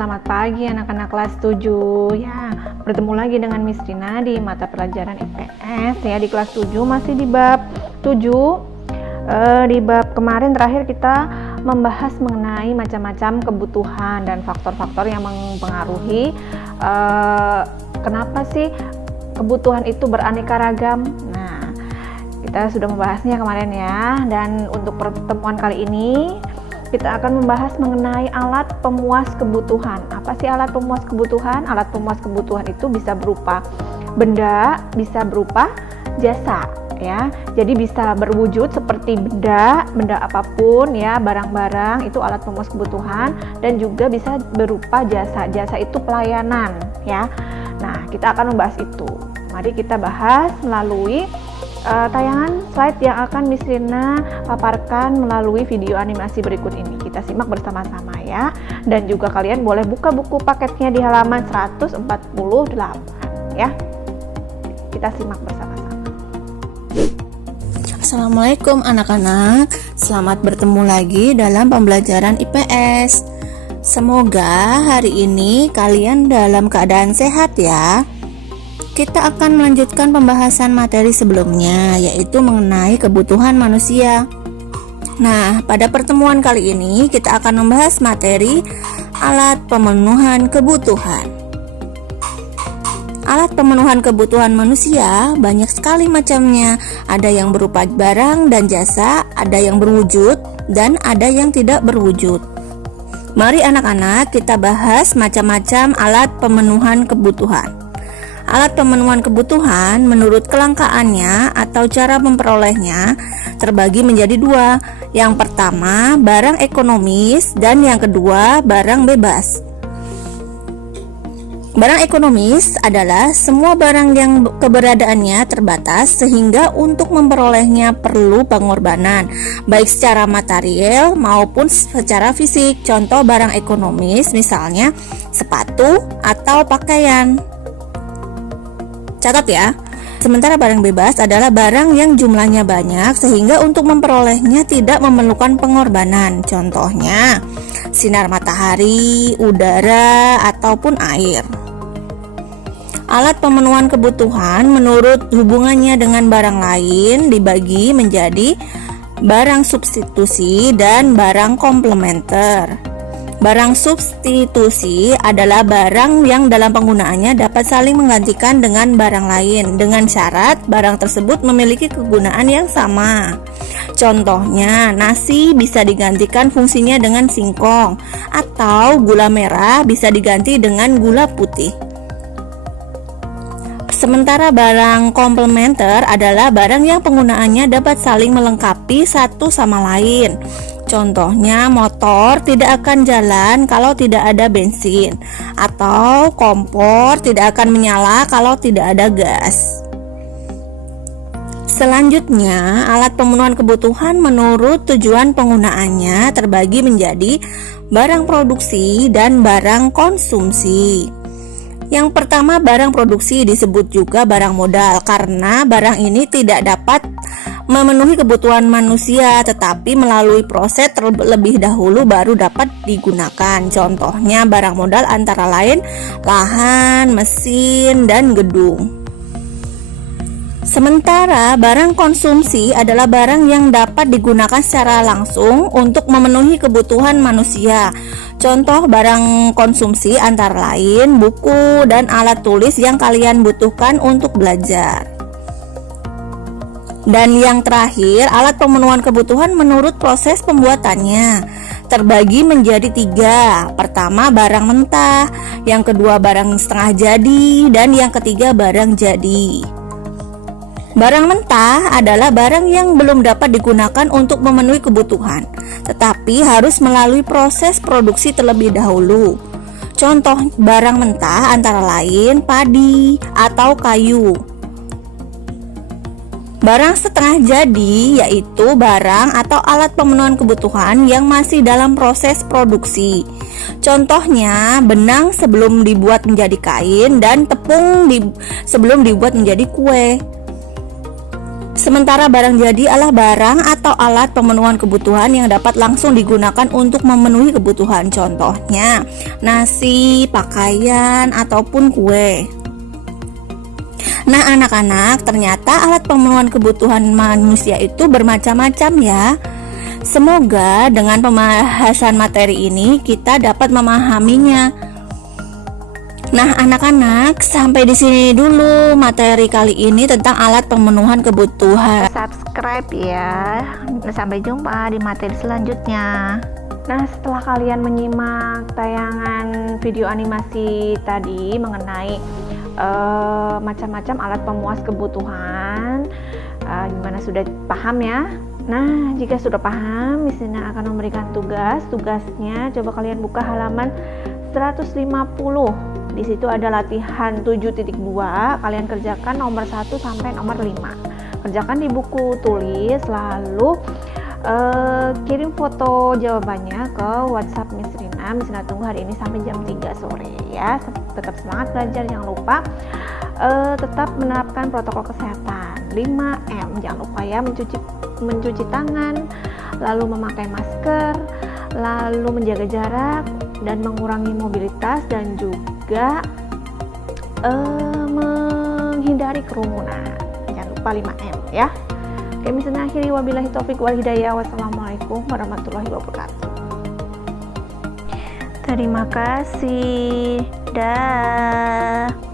selamat pagi anak-anak kelas 7 ya. Bertemu lagi dengan Miss Rina di mata pelajaran IPS ya, di kelas 7 masih di bab 7. Di bab kemarin terakhir kita membahas mengenai macam-macam kebutuhan dan faktor-faktor yang mempengaruhi kenapa sih kebutuhan itu beraneka ragam. Nah, kita sudah membahasnya kemarin ya, dan untuk pertemuan kali ini kita akan membahas mengenai alat pemuas kebutuhan. Apa sih alat pemuas kebutuhan? Alat pemuas kebutuhan itu bisa berupa benda, bisa berupa jasa ya. Jadi bisa berwujud seperti benda apapun ya, barang-barang itu alat pemuas kebutuhan, dan juga bisa berupa jasa. Jasa itu pelayanan ya. Nah, kita akan membahas itu. Mari kita bahas melalui tayangan slide yang akan Miss Rina paparkan melalui video animasi berikut ini. Kita simak bersama-sama ya. Dan juga kalian boleh buka buku paketnya di halaman 148 ya. Kita simak bersama-sama. Assalamualaikum anak-anak. Selamat bertemu lagi dalam pembelajaran IPS. Semoga hari ini kalian dalam keadaan sehat ya. Kita akan melanjutkan pembahasan materi sebelumnya, yaitu mengenai kebutuhan manusia. Nah, pada pertemuan kali ini kita akan membahas materi alat pemenuhan kebutuhan. Alat pemenuhan kebutuhan manusia banyak sekali macamnya. Ada yang berupa barang dan jasa, ada yang berwujud, dan ada yang tidak berwujud. Mari anak-anak kita bahas macam-macam alat pemenuhan kebutuhan. Alat pemenuhan kebutuhan menurut kelangkaannya atau cara memperolehnya terbagi menjadi dua. Yang pertama, barang ekonomis, dan yang kedua, barang bebas. Barang ekonomis adalah semua barang yang keberadaannya terbatas sehingga untuk memperolehnya perlu pengorbanan, baik secara material maupun secara fisik. Contoh barang ekonomis misalnya sepatu atau pakaian. Catat ya. Sementara barang bebas adalah barang yang jumlahnya banyak sehingga untuk memperolehnya tidak memerlukan pengorbanan. Contohnya sinar matahari, udara, ataupun air. Alat pemenuhan kebutuhan menurut hubungannya dengan barang lain dibagi menjadi barang substitusi dan barang komplementer. Barang substitusi adalah barang yang dalam penggunaannya dapat saling menggantikan dengan barang lain dengan syarat barang tersebut memiliki kegunaan yang sama. Contohnya, nasi bisa digantikan fungsinya dengan singkong, atau gula merah bisa diganti dengan gula putih. Sementara barang komplementer adalah barang yang penggunaannya dapat saling melengkapi satu sama lain. Contohnya, motor tidak akan jalan kalau tidak ada bensin, atau kompor tidak akan menyala kalau tidak ada gas. Selanjutnya, alat pemenuhan kebutuhan menurut tujuan penggunaannya terbagi menjadi barang produksi dan barang konsumsi. Yang pertama, barang produksi disebut juga barang modal karena barang ini tidak dapat memenuhi kebutuhan manusia tetapi melalui proses terlebih dahulu baru dapat digunakan. Contohnya barang modal antara lain lahan, mesin, dan gedung. Sementara barang konsumsi adalah barang yang dapat digunakan secara langsung untuk memenuhi kebutuhan manusia. Contoh barang konsumsi antara lain buku dan alat tulis yang kalian butuhkan untuk belajar. Dan yang terakhir, alat pemenuhan kebutuhan menurut proses pembuatannya terbagi menjadi tiga. Pertama, barang mentah, yang kedua barang setengah jadi, dan yang ketiga barang jadi. Barang mentah adalah barang yang belum dapat digunakan untuk memenuhi kebutuhan, tetapi harus melalui proses produksi terlebih dahulu. Contoh barang mentah antara lain padi atau kayu. Barang setengah jadi yaitu barang atau alat pemenuhan kebutuhan yang masih dalam proses produksi. Contohnya benang sebelum dibuat menjadi kain dan tepung sebelum dibuat menjadi kue. Sementara barang jadi adalah barang atau alat pemenuhan kebutuhan yang dapat langsung digunakan untuk memenuhi kebutuhan. Contohnya, nasi, pakaian, ataupun kue. Nah, anak-anak, ternyata alat pemenuhan kebutuhan manusia itu bermacam-macam ya. Semoga dengan pembahasan materi ini kita dapat memahaminya. Nah, anak-anak, sampai di sini dulu materi kali ini tentang alat pemenuhan kebutuhan. Subscribe ya. Sampai jumpa di materi selanjutnya. Nah, setelah kalian menyimak tayangan video animasi tadi mengenai macam-macam alat pemuas kebutuhan, gimana, sudah paham ya? Nah, jika sudah paham, Miss Nina akan memberikan tugas. Tugasnya coba kalian buka halaman 150. Di situ ada latihan 7.2. Kalian kerjakan nomor 1 sampai nomor 5. Kerjakan di buku tulis, lalu kirim foto jawabannya ke WhatsApp Miss Rina. Miss Rina tunggu hari ini sampai jam 3 sore ya. Tetap semangat belajar, jangan lupa tetap menerapkan protokol kesehatan 5M. Jangan lupa ya, mencuci tangan, lalu memakai masker, lalu menjaga jarak dan mengurangi mobilitas, dan juga menghindari kerumunan. Jangan lupa 5M ya. Oke, misalnya akhiri, wabillahi taufik wal hidayah. Wassalamualaikum warahmatullahi wabarakatuh. Terima kasih. Dah.